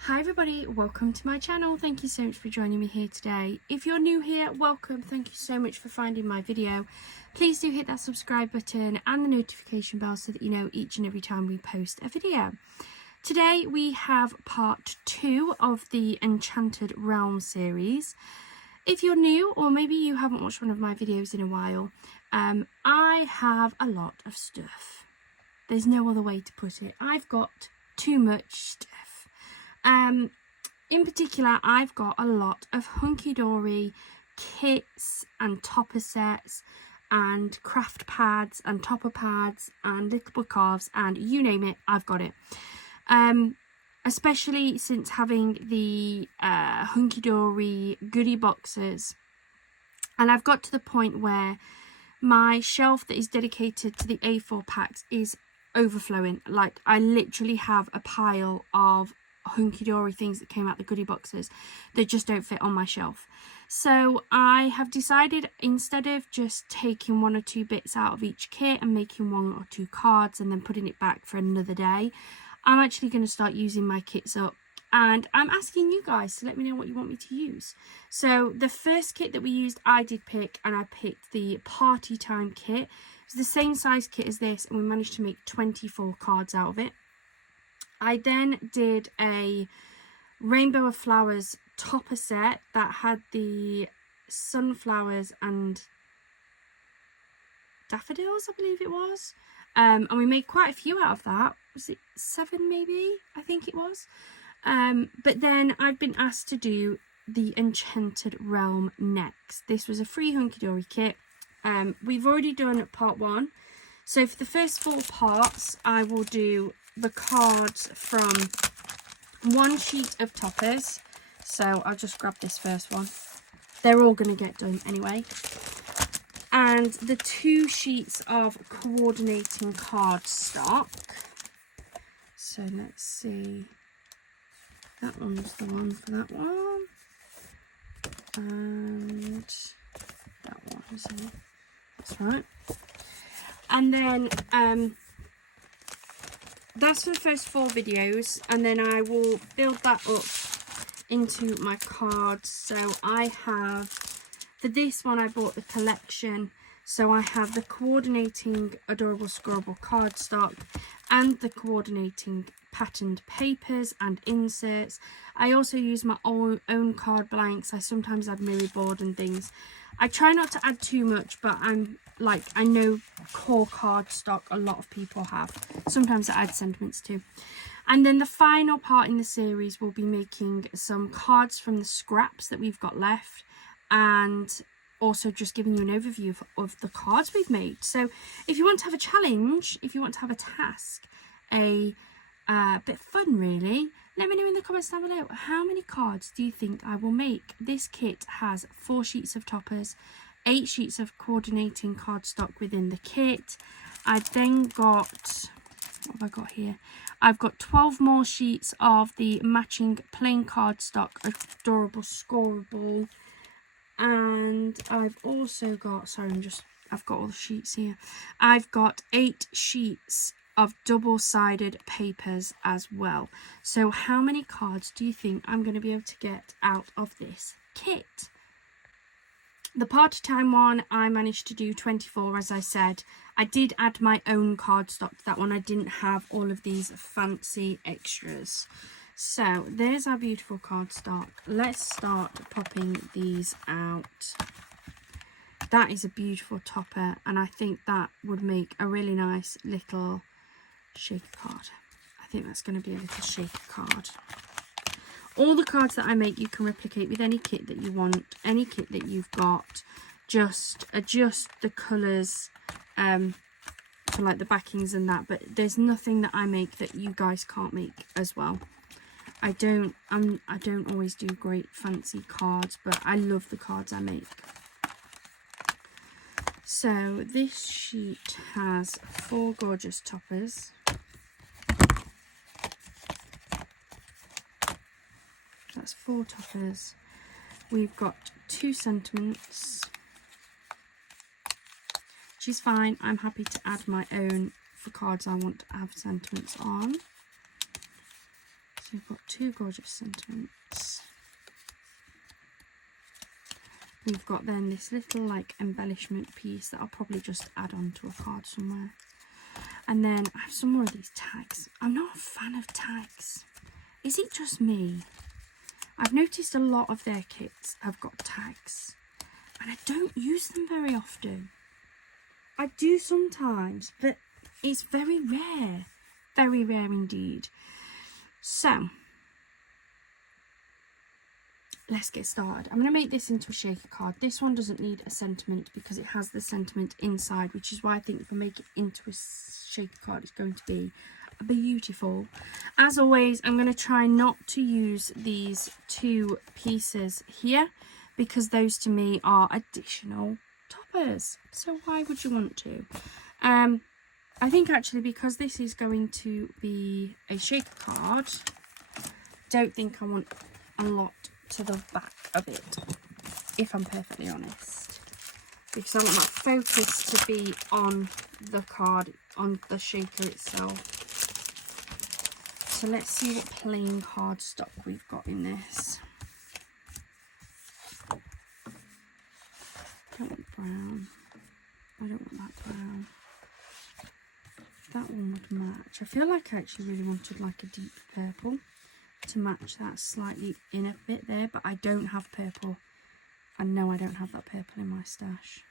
Hi everybody, welcome to my channel. Thank you so much for joining me here today. If you're new here, welcome. Thank you so much for finding my video. Please do hit that subscribe button and the notification bell so that you know each and every time we post a video. Today we have part 2 of the Enchanted Realm series. If you're new, or maybe you haven't watched one of my videos in a while, I have a lot of stuff. There's no other way to put it. I've got too much stuff. In particular, I've got a lot of Hunkydory kits and topper sets and craft pads and topper pads and little book carves and you name it, I've got it. Especially since having the Hunkydory goodie boxes, and I've got to the point where my shelf that is dedicated to the A4 packs is overflowing. Like, I literally have a pile of Hunkydory things that came out the goodie boxes that just don't fit on my shelf. So I have decided, instead of just taking 1 or 2 bits out of each kit and making 1 or 2 cards and then putting it back for another day, I'm actually going to start using my kits up, and I'm asking you guys to let me know what you want me to use. So the first kit that we used, I did pick, and I picked the Party Time kit. It's the same size kit as this, and we managed to make 24 cards out of it. I then did a Rainbow of Flowers topper set that had the sunflowers and daffodils, I believe it was. And we made quite a few out of that. Was it 7 maybe? I think it was. But then I've been asked to do the Enchanted Realm next. This was a free Hunkydory kit. We've already done part 1. So for the first 4 parts, I will do the cards from 1 sheet of toppers. So I'll just grab this first one. They're all going to get done anyway. And the 2 sheets of coordinating cardstock. So let's see. That one's the one for that one. And that one, isn't it? That's right. And then that's for the first 4 videos, and then I will build that up into my cards. So I have, for this one, I bought the collection. So I have the coordinating adorable scrollable cardstock and the coordinating patterned papers and inserts. I also use my own card blanks. I sometimes add mirror board and things. I try not to add too much, but I know core cardstock a lot of people have. Sometimes I add sentiments too. And then the final part in the series will be making some cards from the scraps that we've got left, and also just giving you an overview of the cards we've made. So if you want to have a challenge, if you want to have a task, a bit of fun really, let me know in the comments down below, how many cards do you think I will make? This kit has 4 sheets of toppers, 8 sheets of coordinating cardstock within the kit. I then got, what have I got here? I've got 12 more sheets of the matching plain cardstock adorable scoreable. And I've also got, I've got all the sheets here. I've got 8 sheets of double-sided papers as well. So how many cards do you think I'm going to be able to get out of this kit? The Party Time one, I managed to do 24, as I said. I did add my own cardstock to that one. I didn't have all of these fancy extras. So there's our beautiful cardstock. Let's start popping these out. That is a beautiful topper, and I think that would make a really nice little shaker card. I think that's going to be a little shaker card. All the cards that I make you can replicate with any kit that you want, any kit that you've got. Just adjust the colours for like the backings and that, but there's nothing that I make that you guys can't make as well. I don't always do great fancy cards, but I love the cards I make. So this sheet has 4 gorgeous toppers. That's 4 toppers. We've got 2 sentiments, which is fine. I'm happy to add my own for cards I want to have sentiments on. So we've got two gorgeous sentiments. We've got then this little like embellishment piece that I'll probably just add on to a card somewhere. And then I have some more of these tags. I'm not a fan of tags. Is it just me? I've noticed a lot of their kits have got tags and I don't use them very often. I do sometimes, but it's very rare indeed. So let's get started. I'm going to make this into a shaker card. This one doesn't need a sentiment because it has the sentiment inside, which is why I think if I make it into a shaker card, it's going to be beautiful. As always, I'm going to try not to use these two pieces here because those to me are additional toppers. So why would you want to? I think actually because this is going to be a shaker card, don't think I want a lot to the back of it, if I'm perfectly honest, because I want my focus to be on the card, on the shaker itself. So let's see what plain cardstock we've got in this. I don't want brown. I don't want that brown. That one would match. I feel like I actually really wanted like a deep purple to match that slightly inner bit there, but I don't have purple. I know I don't have that purple in my stash.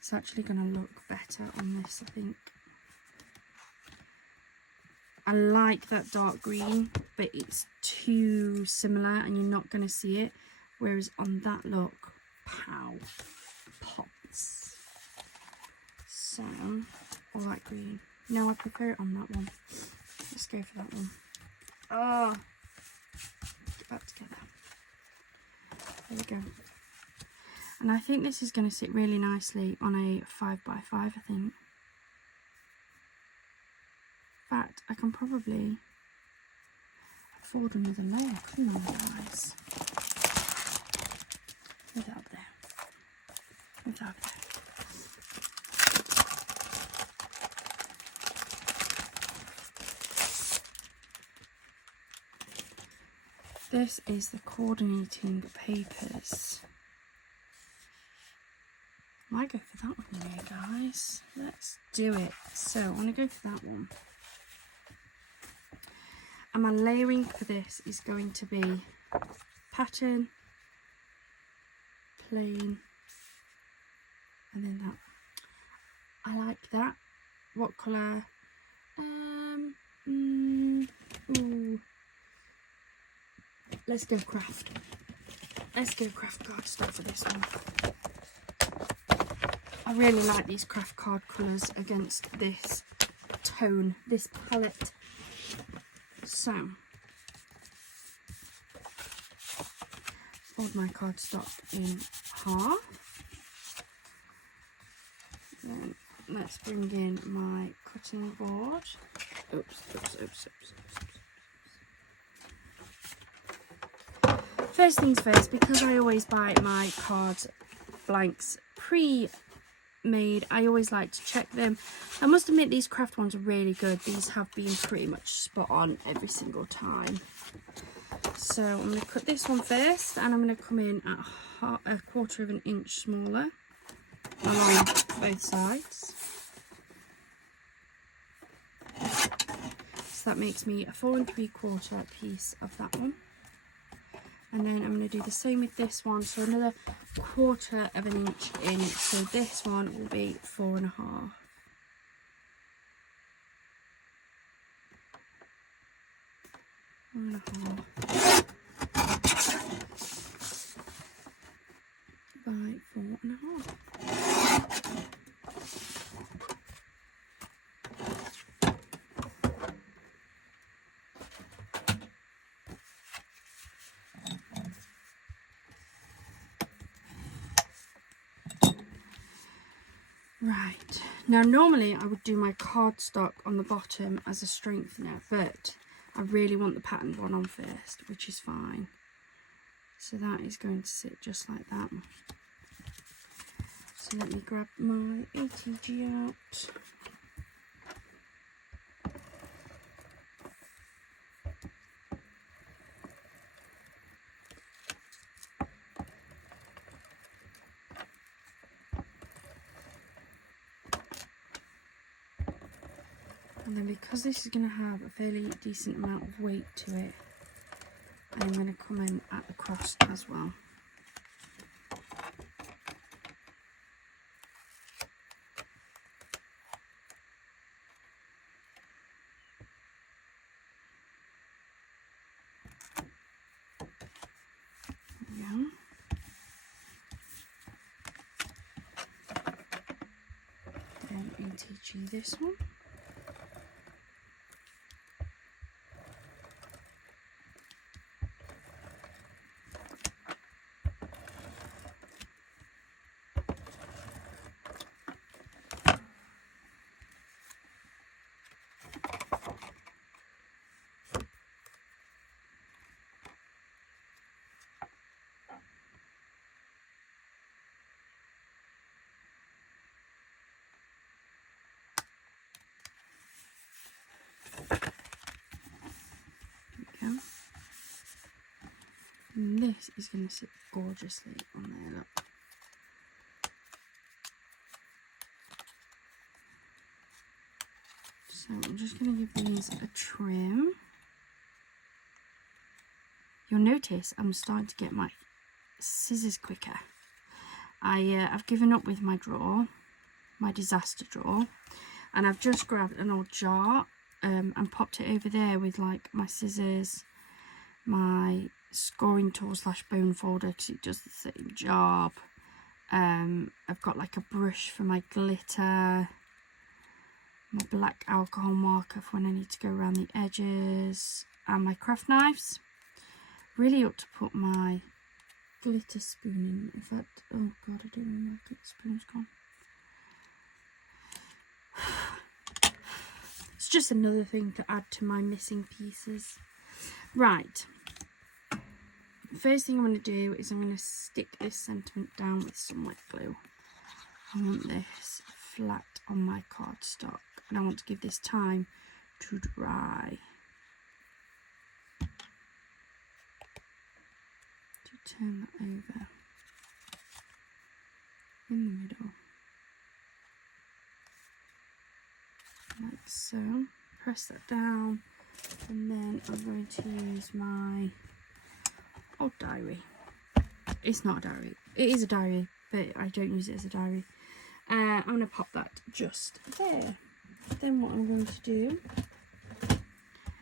It's actually going to look better on this, I think. I like that dark green, but it's too similar and you're not going to see it. Whereas on that look, pow, pops. So, all that green. No, I prefer it on that one. Let's go for that one. Oh, get back together. There we go. And I think this is going to sit really nicely on a 5x5, I think. In fact, I can probably afford another layer, couldn't I, guys? Move that up there. Move that up there. This is the coordinating papers. I might go for that one here, guys. Let's do it. So I'm going to go for that one. And my layering for this is going to be pattern, plain, and then that. I like that. What colour? Ooh. Let's go craft. Let's go craft cardstock for this one. I really like these craft card colours against this tone, this palette. So, fold my cardstock in half. Then let's bring in my cutting board. Oops. First things first, because I always buy my card blanks pre-made, I always like to check them. I must admit these craft ones are really good. These have been pretty much spot on every single time. So I'm going to cut this one first, and I'm going to come in at a 1/4 of an inch smaller along both sides. So that makes me a 4 3/4 piece of that one. And then I'm going to do the same with this one, so another 1/4 of an inch in, so this one will be 4 1/2. By 4 1/2. Right, now normally I would do my cardstock on the bottom as a strengthener, but I really want the patterned one on first, which is fine. So that is going to sit just like that. So let me grab my ATG out. And then because this is going to have a fairly decent amount of weight to it, I'm going to come in at the cross as well. Then I'll teach you this one. And this is going to sit gorgeously on there, look. So I'm just going to give these a trim. You'll notice I'm starting to get my scissors quicker. I've given up with my drawer, my disaster drawer, and I've just grabbed an old jar and popped it over there with like my scissors, my scoring tool / bone folder, because it does the same job. I've got like a brush for my glitter, my black alcohol marker for when I need to go around the edges, and my craft knives. Really ought to put my glitter spoon in. In fact, oh god, I don't know, my glitter spoon's gone. It's just another thing to add to my missing pieces. Right. First thing I'm going to do is I'm going to stick this sentiment down with some wet glue. I want this flat on my cardstock, and I want to give this time to dry. To turn that over in the middle, like so. Press that down, and then I'm going to use my old diary. It's not a diary. It is a diary, but I don't use it as a diary. I'm going to pop that just there. Then what I'm going to do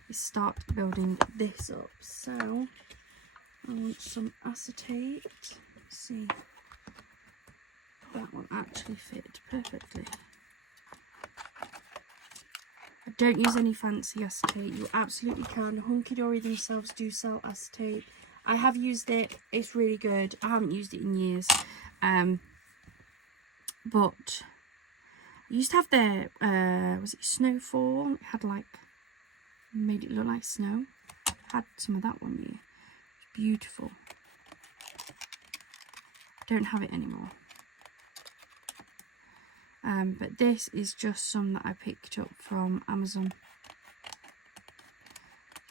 is start building this up. So I want some acetate. Let's see, that one actually fit perfectly. I don't use any fancy acetate. You absolutely can. Hunkydory themselves do sell acetate. I have used it. It's really good. I haven't used it in years. But I used to have their, was it Snowfall? It had like, made it look like snow. I had some of that one year. It's beautiful. I don't have it anymore. But this is just some that I picked up from Amazon.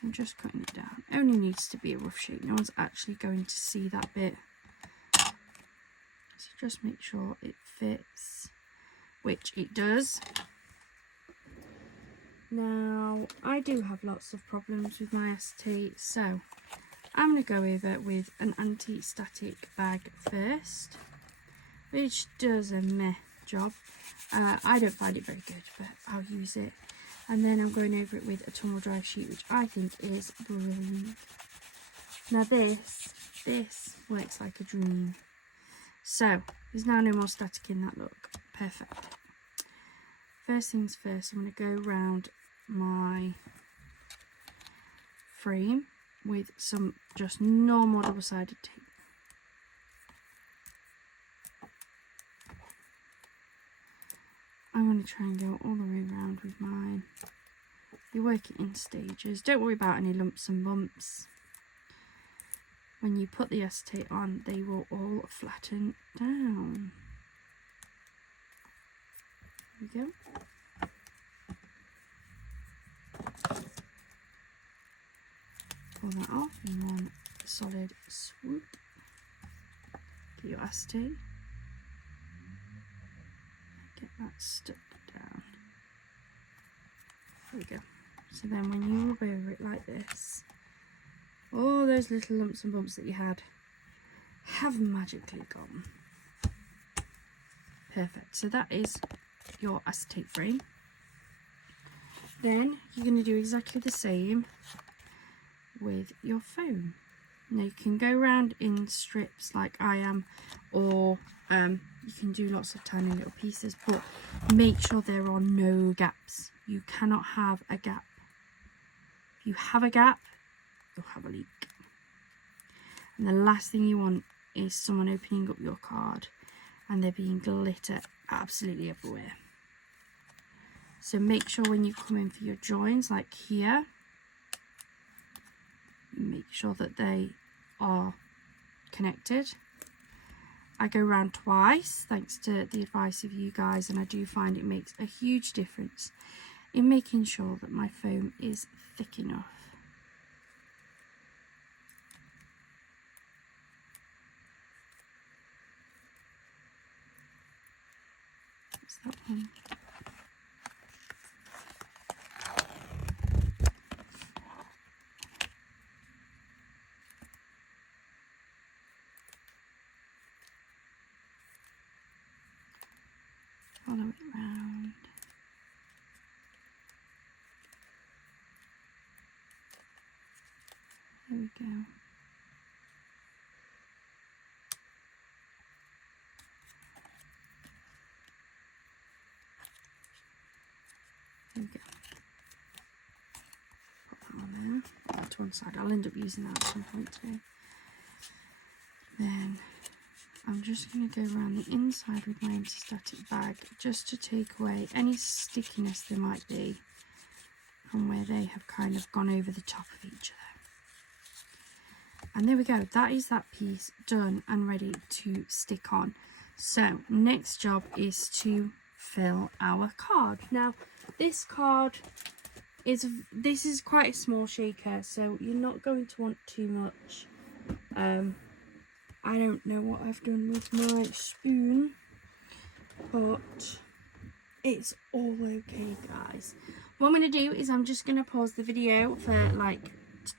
I'm just cutting it down. It only needs to be a rough shape. No one's actually going to see that bit. So just make sure it fits, which it does. Now, I do have lots of problems with my acetate, so I'm going to go over with an anti-static bag first, which does a meh job. I don't find it very good, but I'll use it. And then I'm going over it with a tumble dry sheet, which I think is brilliant. Now this works like a dream. So there's now no more static in that look. Perfect. First things first, I'm going to go around my frame with some just normal double-sided tape. I'm going to try and go all the way around with mine. You work it in stages. Don't worry about any lumps and bumps. When you put the acetate on, they will all flatten down. There we go. Pull that off in one solid swoop. Get your acetate. Get that stuck down. There we go. So then when you rub over it like this, all those little lumps and bumps that you had have magically gone. Perfect. So that is your acetate frame. Then you're going to do exactly the same with your foam. Now you can go around in strips like I am, or you can do lots of tiny little pieces, but make sure there are no gaps. You cannot have a gap. If you have a gap, you'll have a leak. And the last thing you want is someone opening up your card and there being glitter absolutely everywhere. So make sure when you come in for your joins, like here, make sure that they are connected. I go round twice thanks to the advice of you guys, and I do find it makes a huge difference in making sure that my foam is thick enough. What's that one? Follow it round. There we go. There we go. Put that on there. Put that to one side. I'll end up using that at some point today. Then I'm just going to go around the inside with my anti-static bag just to take away any stickiness there might be from where they have kind of gone over the top of each other. And there we go, that is that piece done and ready to stick on. So next job is to fill our card. Now this card this is quite a small shaker, so you're not going to want too much. I don't know what I've done with my spoon, but it's all okay, guys. What I'm going to do is I'm just going to pause the video for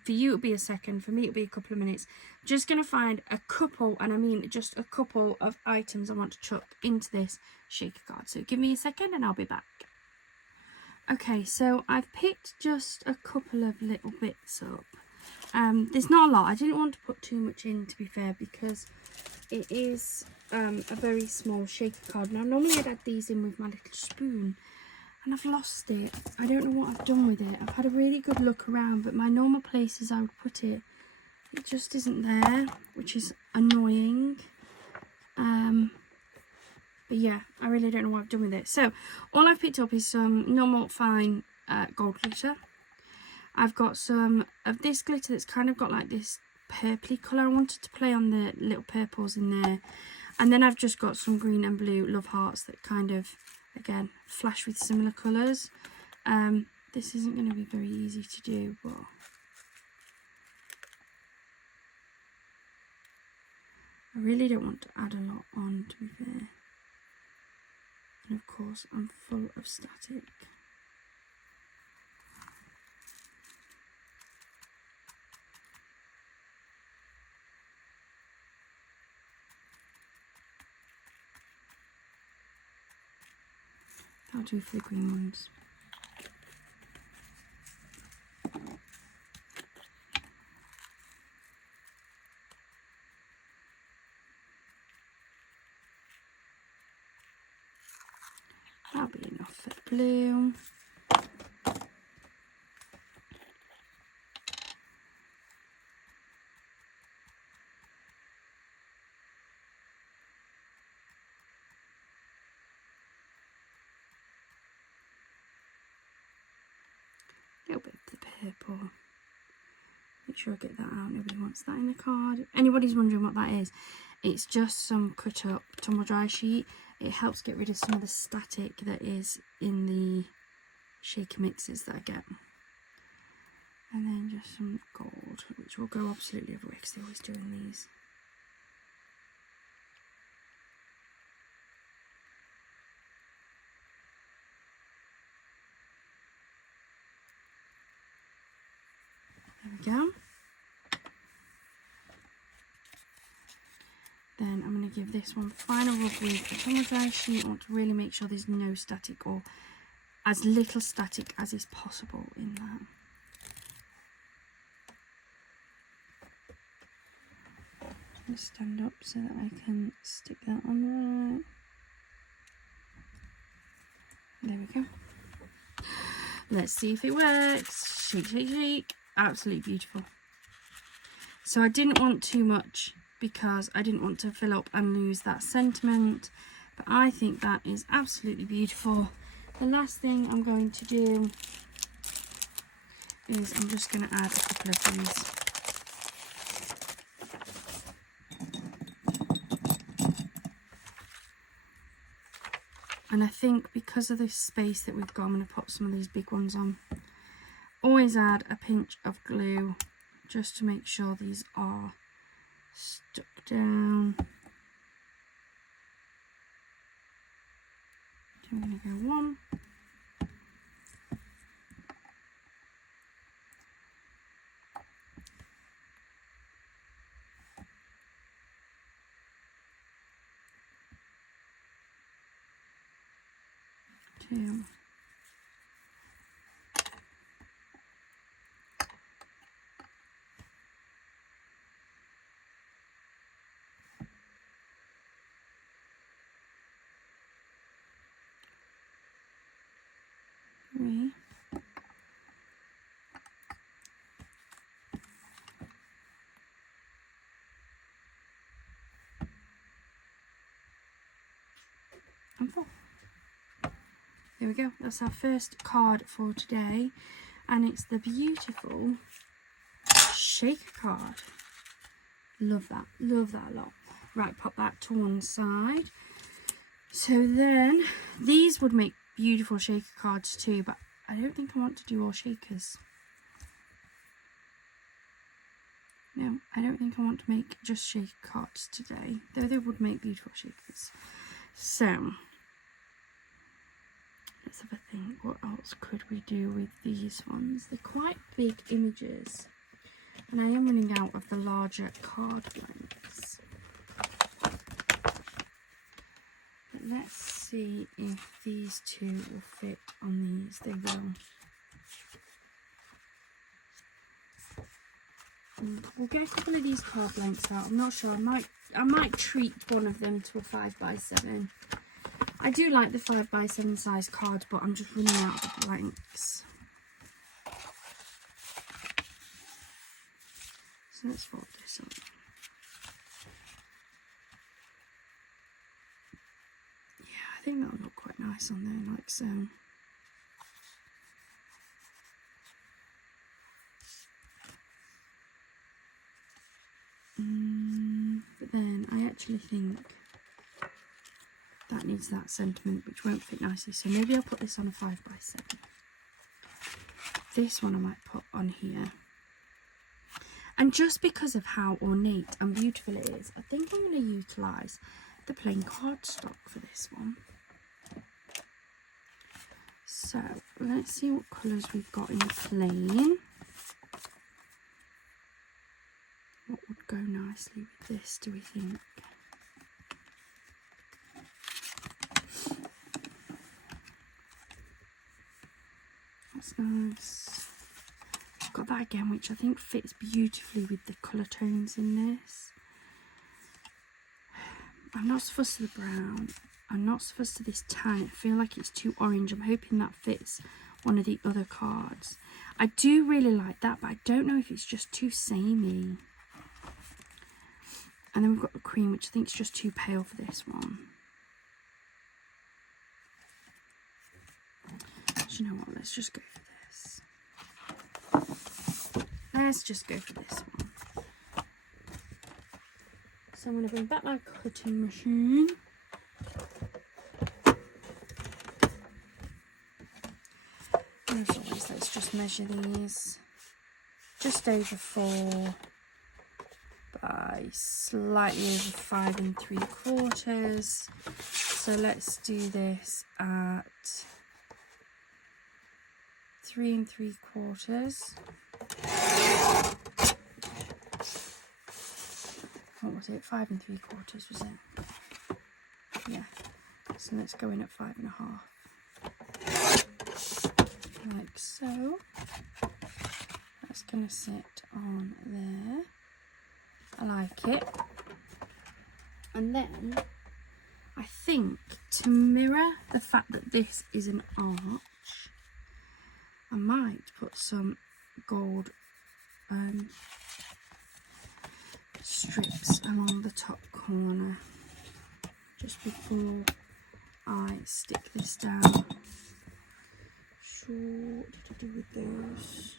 you it'll be a second, for me it'll be a couple of minutes. Just going to find a couple, and I mean just a couple of items I want to chuck into this shaker card. So give me a second and I'll be back. Okay, so I've picked just a couple of little bits up. There's not a lot. I didn't want to put too much in, to be fair, because it is a very small shaker card. Now normally I'd add these in with my little spoon, and I've lost it. I don't know what I've done with it. I've had a really good look around, but my normal places I would put it, it just isn't there, which is annoying. But yeah, I really don't know what I've done with it. So all I've picked up is some normal fine gold glitter. I've got some of this glitter that's kind of got like this purpley colour. I wanted to play on the little purples in there. And then I've just got some green and blue love hearts that kind of, again, flash with similar colours. This isn't going to be very easy to do, but I really don't want to add a lot on, to be fair. And of course, I'm full of static. That'll do for the green ones. That'll be enough for the blue. A little bit of the purple. Make sure I get that out. Nobody wants that in the card. If anybody's wondering what that is, it's just some cut up tumble dry sheet. It helps get rid of some of the static that is in the shaker mixes that I get. And then just some gold, which will go absolutely everywhere because they always do in these. we go. Then I'm going to give this one final rub with a tumble dry sheet. I want to really make sure there's no static, or as little static as is possible in that. Just stand up so that I can stick that on right. There we go. Let's see if it works. Shake, shake, shake. Absolutely beautiful. So I didn't want too much because I didn't want to fill up and lose that sentiment. But I think that is absolutely beautiful. The last thing I'm going to do is I'm just going to add a couple of these. And I think because of the space that we've got, I'm going to pop some of these big ones on. Always add a pinch of glue just to make sure these are stuck down. So I'm going to go 1. 2. 3. And 4. There we go. That's our first card for today, and it's the beautiful shaker card. Love that a lot. Right, pop that to one side. So then these would make beautiful shaker cards too, but I don't think I want to do all shakers. No, I don't think I want to make just shaker cards today, though they would make beautiful shakers. So let's have a think. What else could we do with these ones? They're quite big images, and I am running out of the larger card blanks. But let's see if these two will fit on these. They will. We'll get a couple of these card blanks out. I'm not sure. I might treat one of them to a 5x7. I do like the 5x7 size cards, but I'm just running out of blanks. So let's fold this up. Yeah, I think that'll look quite nice on there, like so. But then I actually think that needs that sentiment, which won't fit nicely, so maybe I'll put this on a 5x7. This one I might put on here, and just because of how ornate and beautiful it is, I think I'm going to utilise the plain cardstock for this one. So let's see what colours we've got in plain. What would go nicely with this, do we think? That's nice. I've got that again, which I think fits beautifully with the colour tones in this. I'm not so fussed with the brown. I'm not so fussed with this tan. I feel like it's too orange. I'm hoping that fits one of the other cards. I do really like that, but I don't know if it's just too samey. And then we've got the cream, which I think is just too pale for this one. Do you know what? Let's just go for this. Let's just go for this one. So I'm going to bring back my cutting machine. As always, let's just measure these. Just over 4 by slightly over 5 3/4. So let's do this at 3 3/4. what was it, 5 3/4 was it? Yeah, so let's go in at 5 1/2, like so. That's going to sit on there. I like it. And then I think to mirror the fact that this is an arch, I might put some gold strips along the top corner just before I stick this down. So what did I do with those?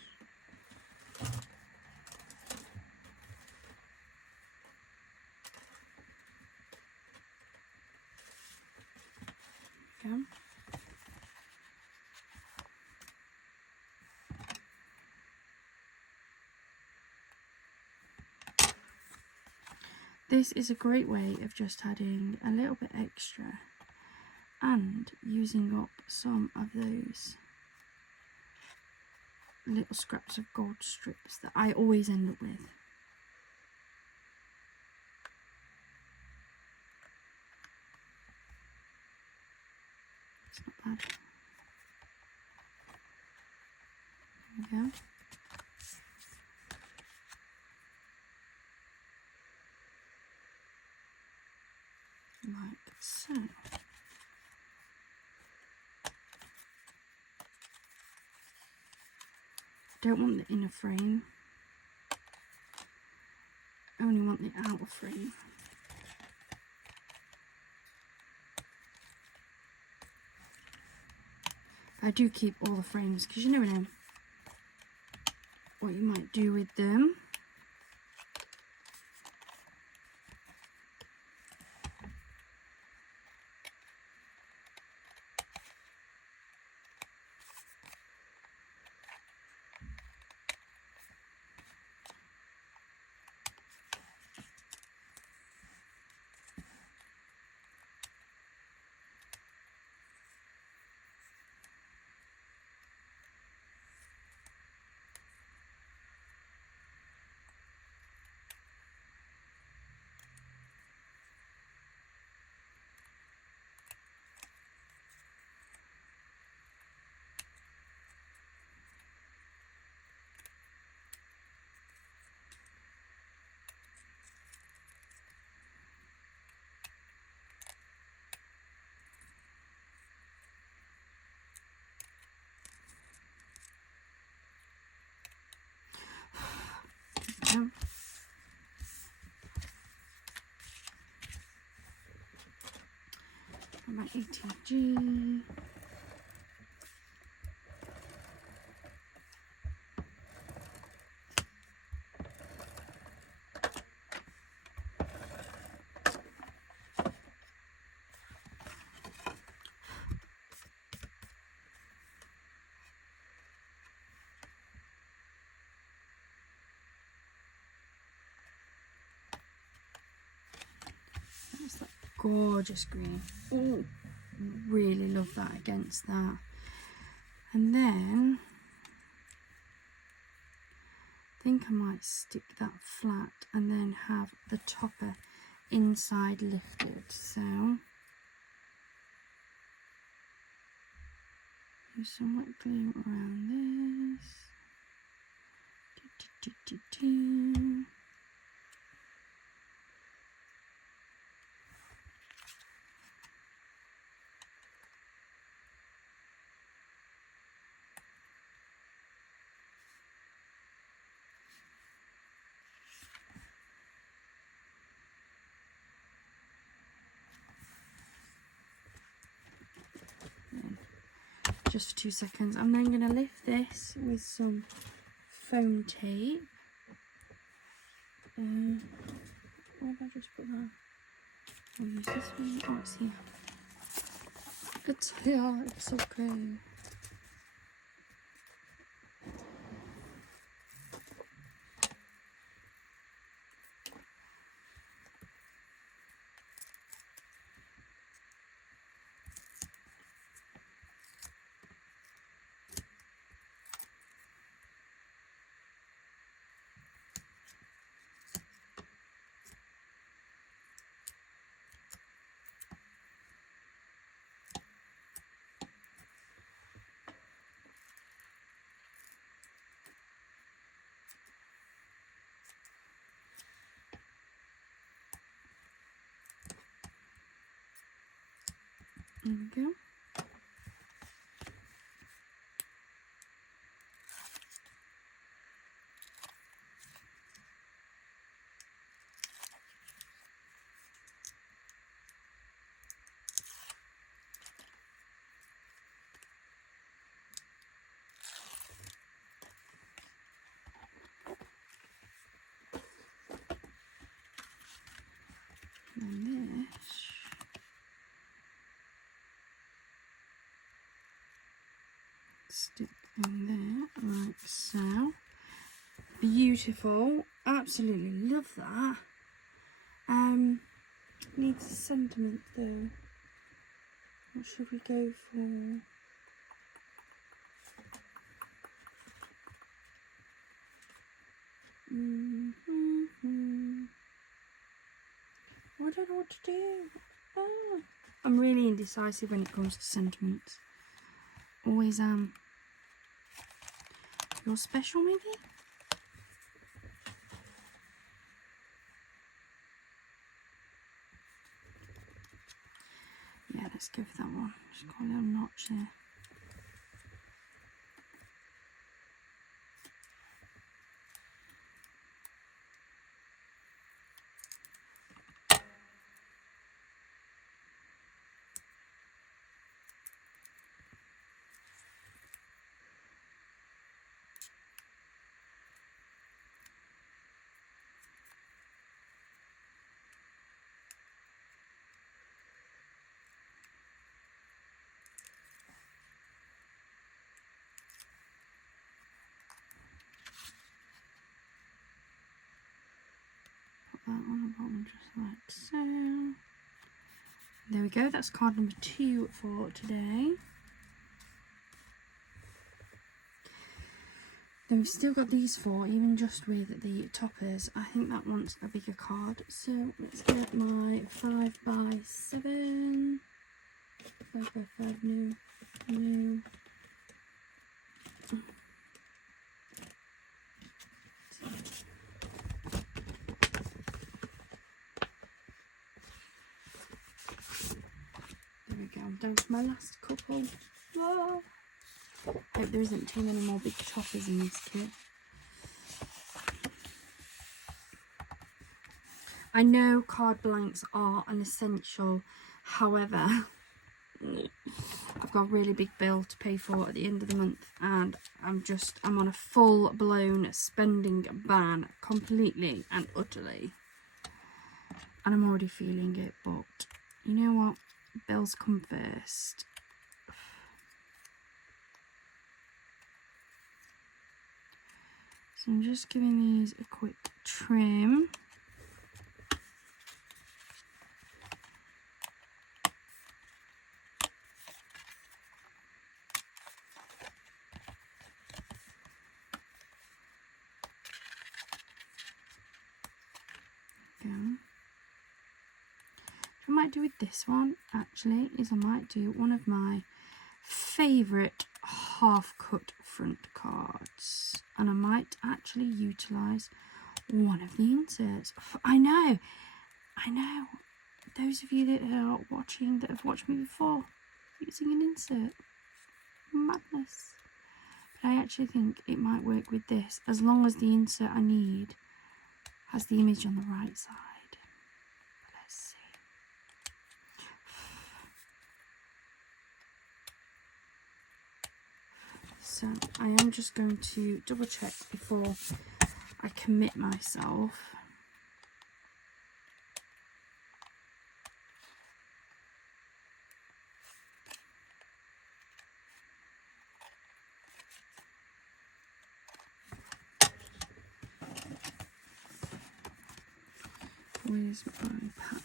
Okay. This is a great way of just adding a little bit extra and using up some of those little scraps of gold strips that I always end up with. It's not bad. There we go. Like so. Don't want the inner frame, I only want the outer frame. I do keep all the frames because you never know what you might do with them. My ATG. That's that gorgeous green. Oh, really love that against that. And then I think I might stick that flat and then have the topper inside lifted. So use some wet glue around this. Just for 2 seconds. I'm then going to lift this with some foam tape. Where have I just put that? I'll use this one. Oh, it's here. It's here. It's so great. There we go. And this stick in there like so. Beautiful, absolutely love that. Needs a sentiment though. What should we go for? I don't know what to do. I'm really indecisive when it comes to sentiments. Always am. You're special, maybe? Yeah, let's go for that one. Just got a little notch there. That on the bottom just like so. There we go, that's card number 2 for today. Then we've still got these 4, even just with the toppers. I think that wants a bigger card. So let's get my 5x7. 5x5, no. I'm down to my last couple. Oh. Hope there isn't too many more big choppers in this kit. I know card blanks are an essential, however, I've got a really big bill to pay for at the end of the month and I'm on a full-blown spending ban completely and utterly. And I'm already feeling it, but you know what? Bills come first. So I'm just giving these a quick trim. What I might do with this one actually is I might do one of my favourite half cut front cards, and I might actually utilise one of the inserts. I know, those of you that are watching that have watched me before using an insert, madness. But I actually think it might work with this as long as the insert I need has the image on the right side. Let's see. So I am just going to double check before I commit myself. Where's my pack?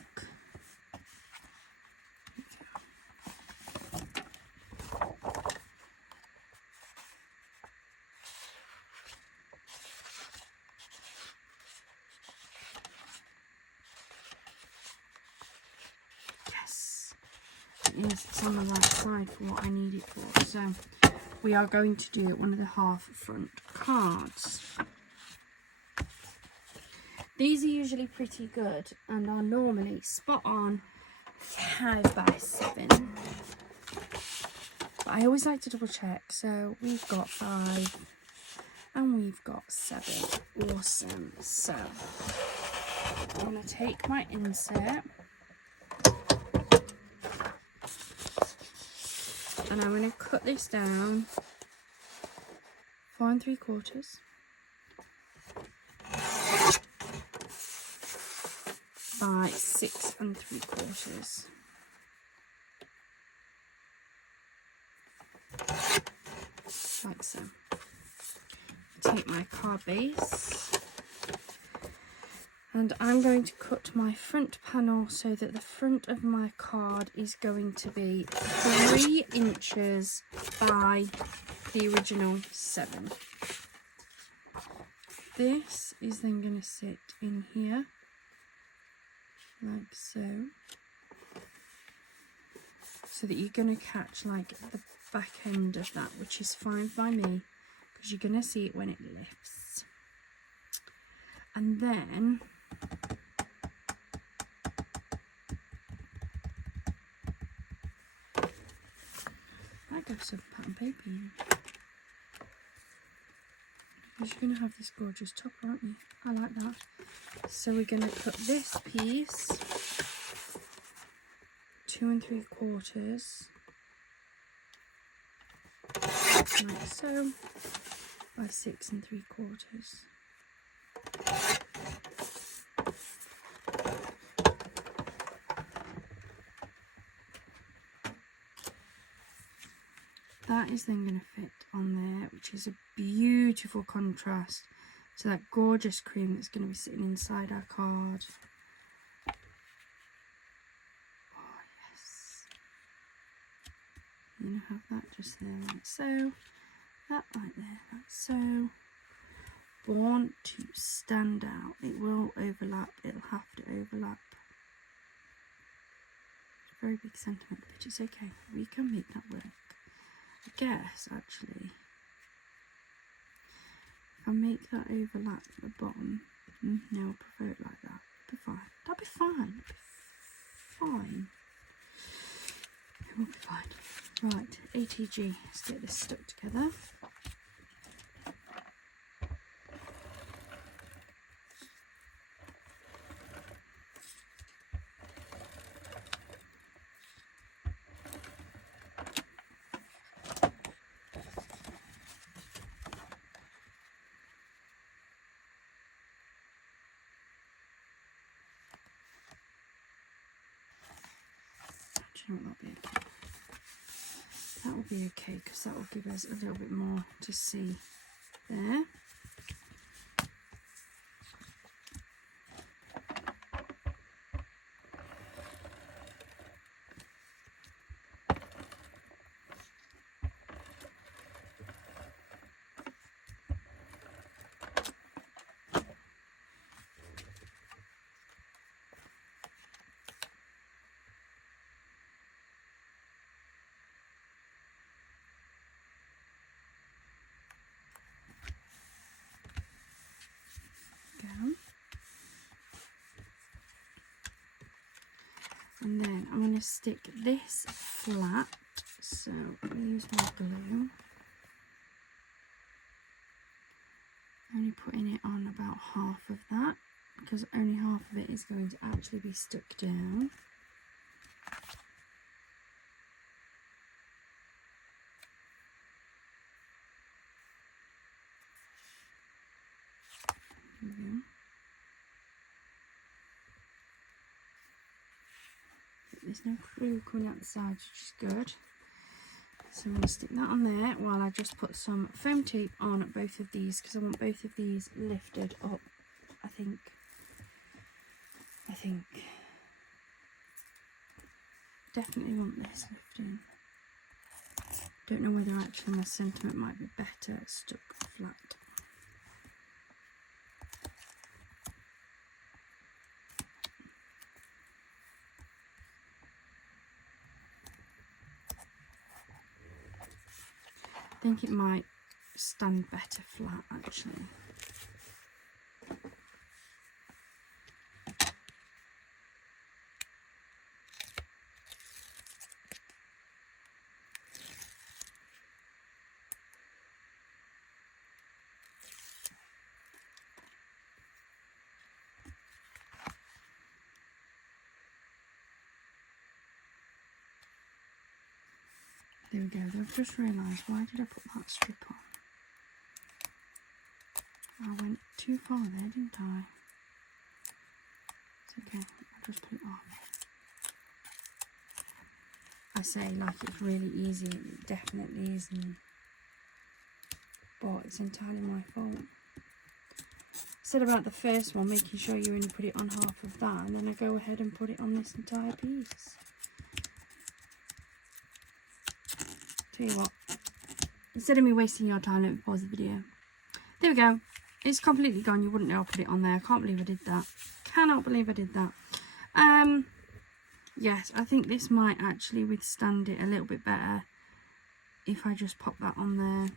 Yes, it's on the right side for what I need it for. So we are going to do one of the half front cards. These are usually pretty good and are normally spot on 5 by 7. But I always like to double check. So we've got 5 and we've got 7. Awesome. So I'm going to take my insert and I'm going to cut this down 4 3/4 by 6 3/4. Like so. Take my card base and I'm going to cut my front panel so that the front of my card is going to be 3 inches by the original 7. This is then going to sit in here like so that you're going to catch like the back end of that, which is fine by me because you're going to see it when it lifts. And then I got some pattern paper in. Because you're going to have this gorgeous top, aren't you? I like that. So we're going to cut this piece 2 3/4 like so by 6 3/4. That is then going to fit on there, which is a beautiful contrast to that gorgeous cream that's going to be sitting inside our card. Oh yes. You're going to have that just there like so, that right there like so. Born to stand out. It will overlap, it'll have to overlap. It's a very big sentiment, but it's okay. We can make that work. I guess actually if I make that overlap at the bottom, no, I'll prefer it like that. It'll be fine. That'll be fine. It'll be fine. It will be fine. Right, ATG. Let's get this stuck together. That will be okay because that will give us a little bit more to see there. And then I'm going to stick this flat, so I'll use my glue. Only putting it on about half of that because only half of it is going to actually be stuck down. There we go. There's no glue coming out the sides, which is good. So I'm going to stick that on there while I just put some foam tape on both of these because I want both of these lifted up. I think definitely want this lifting. Don't know whether actually my sentiment might be better stuck flat. I think it might stand better flat actually. There we go. I've just realised, why did I put that strip on? I went too far there, didn't I? It's okay, I'll just put it off. I say like it's really easy, it definitely isn't. But it's entirely my fault. Said about the first one, making sure you only put it on half of that, and then I go ahead and put it on this entire piece. Tell you what, instead of me wasting your time, let me pause the video. There we go. It's completely gone. You wouldn't know I put it on there. I can't believe I did that. Cannot believe I did that. Yes, I think this might actually withstand it a little bit better if I just pop that on there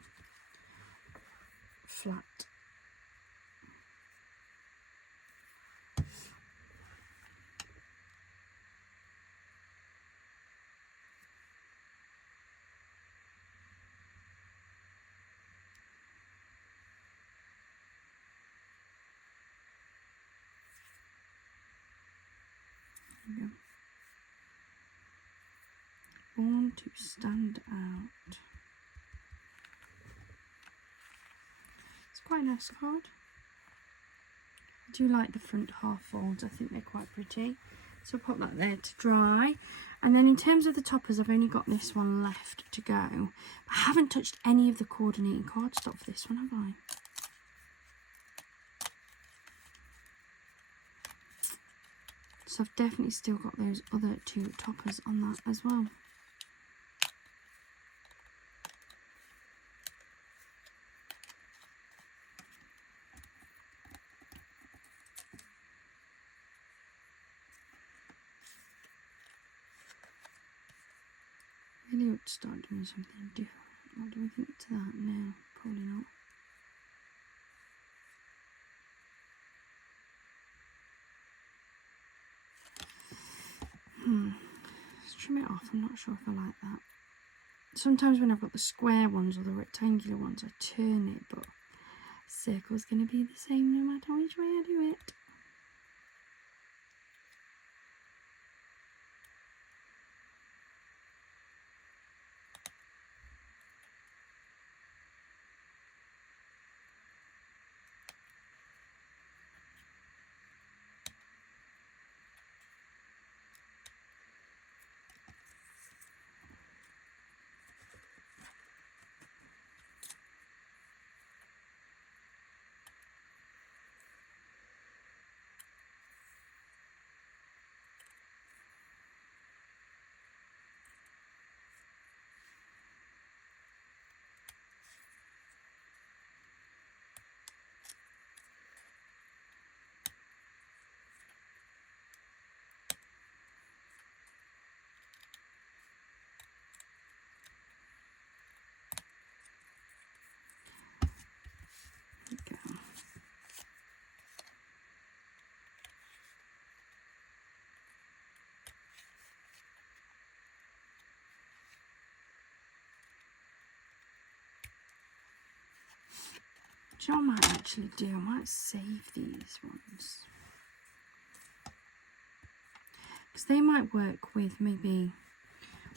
flat. Born to stand out. It's quite a nice card. I do like the front half folds. I think they're quite pretty. So I'll pop that there to dry. And then in terms of the toppers, I've only got this one left to go. I haven't touched any of the coordinating cardstock for this one, have I? So I've definitely still got those other two toppers on that as well. Really ought to start doing something different. What do we think to that? No, probably not. Let's trim it off. I'm not sure if I like that. Sometimes when I've got the square ones or the rectangular ones, I turn it, but circle's going to be the same no matter which way I do it. Do you know what I might actually do? I might save these ones. Because they might work with maybe,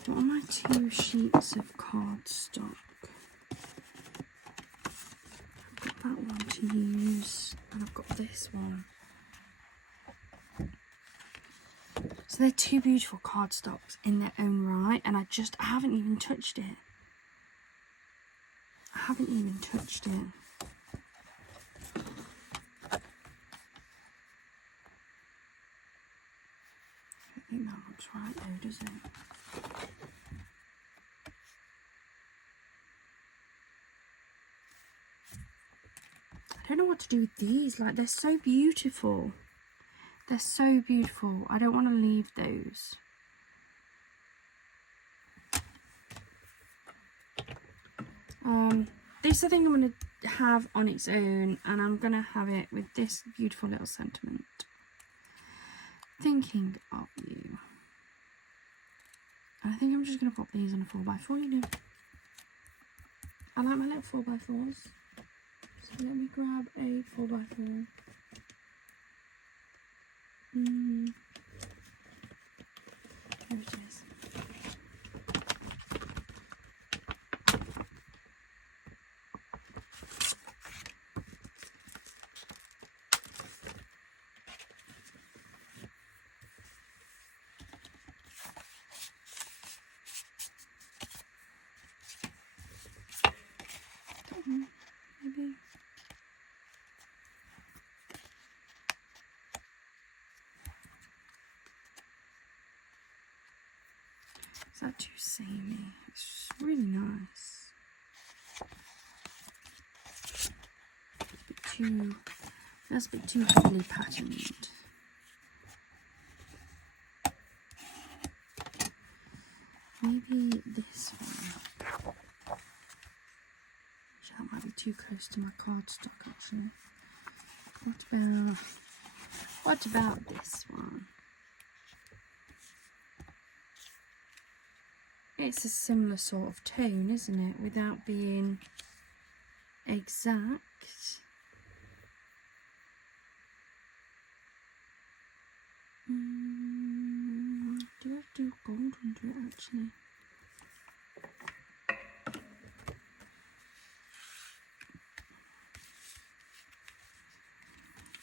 what are my 2 sheets of cardstock? I've got that one to use, and I've got this one. So they're 2 beautiful cardstocks in their own right, and I haven't even touched it. I haven't even touched it. I think that looks right though, does it? I don't know what to do with these. Like, they're so beautiful. They're so beautiful. I don't want to leave those. This I think I'm going to have on its own, and I'm going to have it with this beautiful little sentiment. Thinking of you. And I think I'm just going to pop these on a 4x4, you know. I like my little 4x4s. So let me grab a 4x4. There it is. that too samey? It's really nice. That's a bit too heavily patterned. Maybe this one. That might be too close to my cardstock actually. What about this one? It's a similar sort of tone, isn't it? Without being exact. Do I have to do gold under it actually?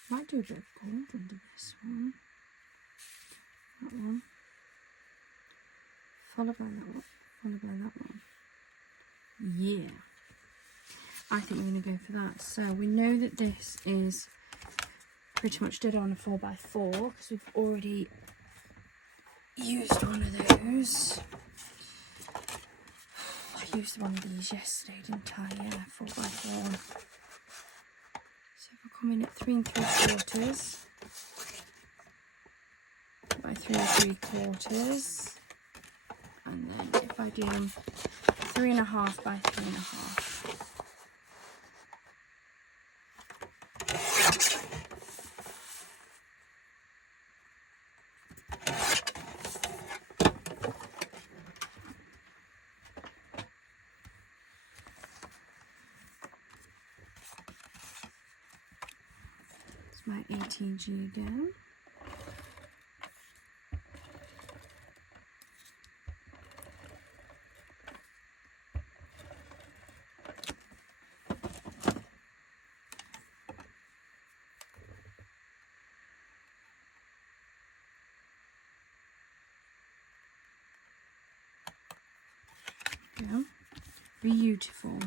Might do a bit of gold under this one. That one. Followed by that one. Followed by that one. Yeah. I think we're going to go for that. So we know that this is pretty much dead on a 4x4 because we've already used one of those. I used one of these yesterday, didn't I? Yeah, 4x4. So if I come in at 3 3/4 by 3 3/4, and then if I do 3.5 by 3.5. My ATG again. Yeah, beautiful.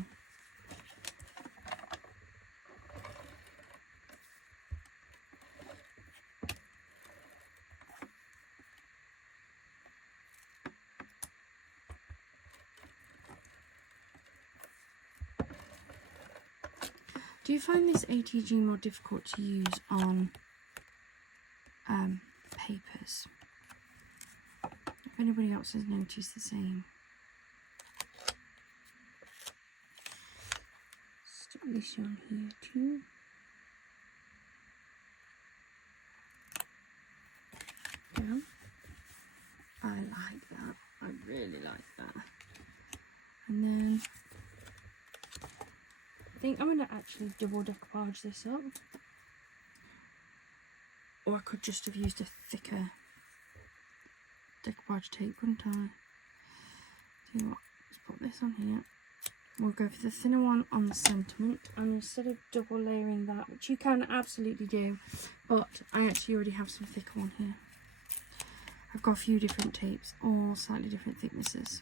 Do you find this ATG more difficult to use on papers? If anybody else has noticed the same. Stick this on here too. Yeah. I like that. I really like that. And then I think I'm going to actually double decoupage this up. Or I could just have used a thicker decoupage tape, couldn't I? Tell you what, let's put this on here. We'll go for the thinner one on the sentiment, and instead of double layering that, which you can absolutely do, but I actually already have some thicker one here. I've got a few different tapes, all slightly different thicknesses.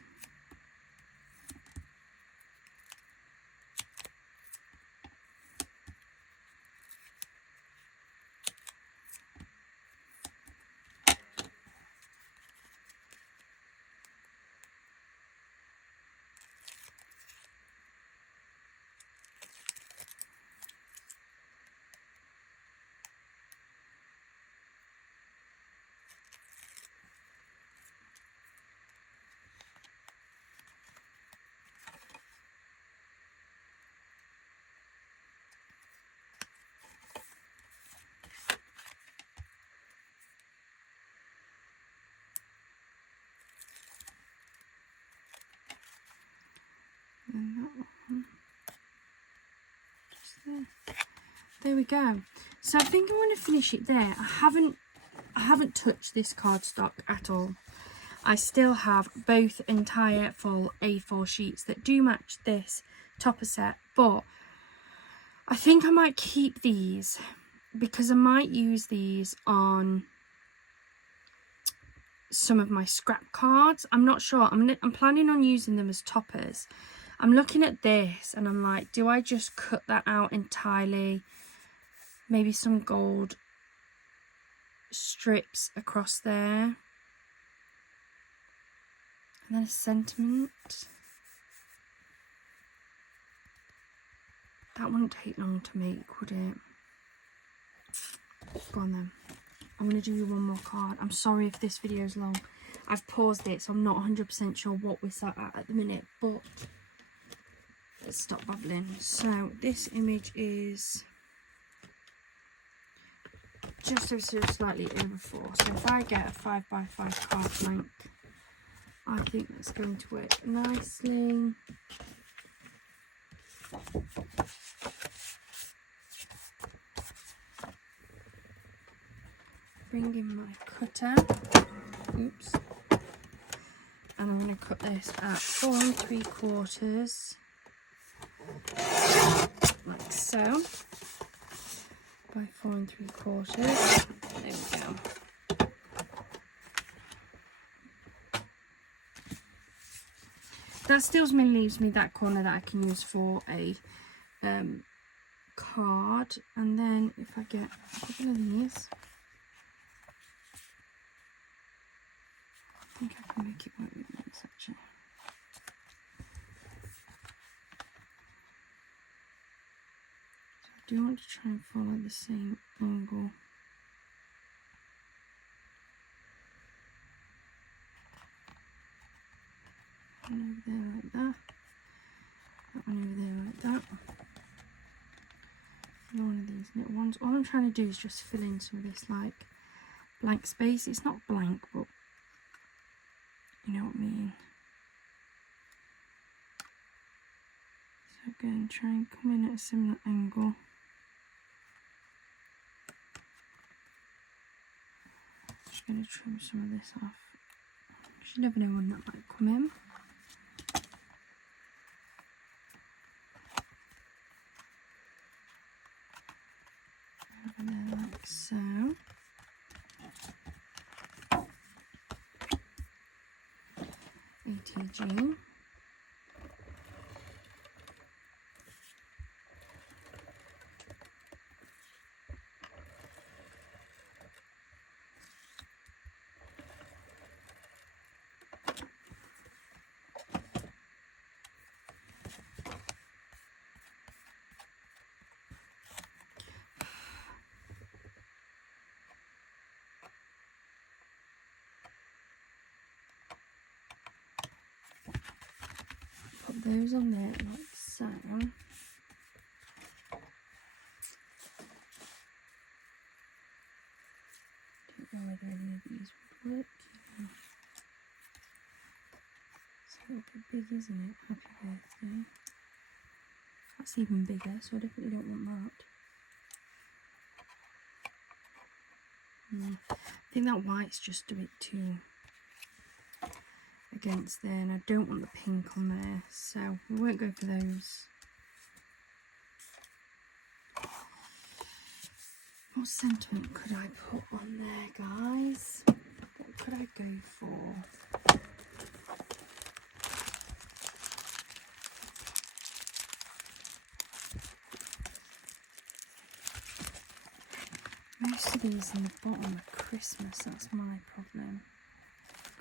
And that one, just there. There we go. So I think I'm going to finish it there. I haven't touched this cardstock at all. I still have both entire full A4 sheets that do match this topper set, but I think I might keep these because I might use these on some of my scrap cards. I'm not sure. I'm planning on using them as toppers. I'm looking at this and I'm like, do I just cut that out entirely? Maybe some gold strips across there. And then a sentiment. That wouldn't take long to make, would it? Go on then. I'm going to do you one more card. I'm sorry if this video is long. I've paused it, so I'm not 100% sure what we're sat at the minute, but let's stop babbling. So this image is just ever so slightly over 4. So if I get a 5x5 card blank, I think that's going to work nicely. Bring in my cutter. Oops. And I'm going to cut this at 4 3/4, like so, by 4 3/4. There we go. That still leaves me that corner that I can use for a card. And then if I get a couple of these, I think I can make it work with this actually. So I do want to try and follow the same angle. One over there like that. That one over there like that. And one of these little ones. All I'm trying to do is just fill in some of this like blank space. It's not blank, but you know what I mean. So again, try and come in at a similar angle. Just going to trim some of this off. You never know when that might come in. Over there like so. ATG. Put those on there like so. Don't know whether any of these would work. Yeah. It's a little bit big, isn't it? Happy birthday. That's even bigger, so I definitely don't want that. I think that white's just a bit too against there, and I don't want the pink on there, so we won't go for those. What sentiment could I put on there, guys? What could I go for? Most of these in the bottom are Christmas, that's my problem.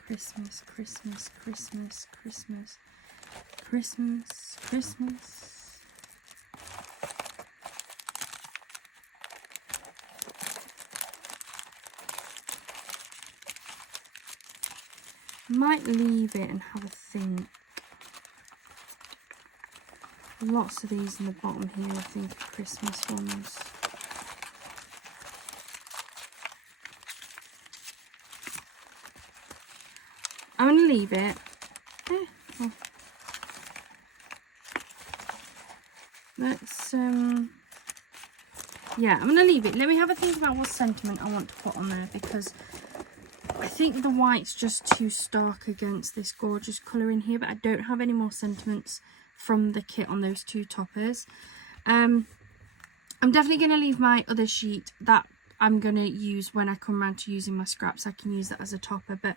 Christmas, Christmas, Christmas, Christmas, Christmas, Christmas. Might leave it and have a think. Lots of these in the bottom here I think are Christmas ones. I'm going to leave it. Oh. Let's, yeah, I'm going to leave it. Let me have a think about what sentiment I want to put on there, because I think the white's just too stark against this gorgeous colour in here, but I don't have any more sentiments from the kit on those two toppers. I'm definitely going to leave my other sheet that I'm going to use when I come around to using my scraps. I can use that as a topper, but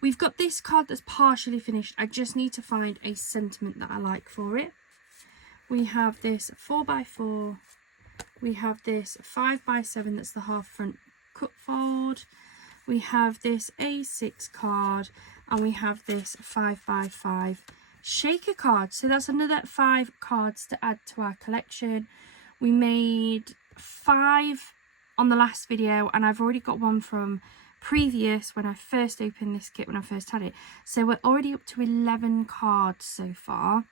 we've got this card that's partially finished. I just need to find a sentiment that I like for it. We have this 4x4. We have this 5x7 that's the half front cut fold. We have this A6 card, and we have this 5x5 shaker card. So that's another 5 cards to add to our collection. We made 5 on the last video, and I've already got one from previous when I first opened this kit, when I first had it. So we're already up to 11 cards so far,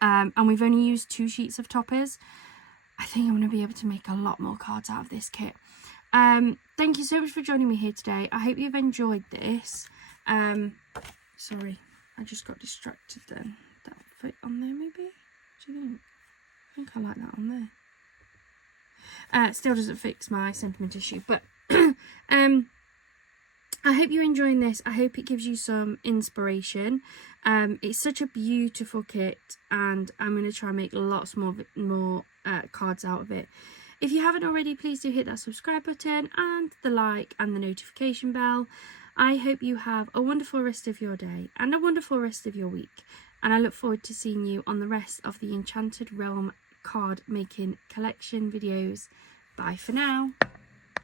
and we've only used 2 sheets of toppers. I think I'm going to be able to make a lot more cards out of this kit. Thank you so much for joining me here today. I hope you've enjoyed this. Sorry, I just got distracted then. That fit on there maybe? What do you think? I think I like that on there. Still doesn't fix my sentiment issue, but I hope you're enjoying this. I hope it gives you some inspiration. It's such a beautiful kit, and I'm going to try and make lots more cards out of it. If you haven't already, please do hit that subscribe button and the like and the notification bell. I hope you have a wonderful rest of your day and a wonderful rest of your week, and I look forward to seeing you on the rest of the Enchanted Realm card making collection videos. Bye for now.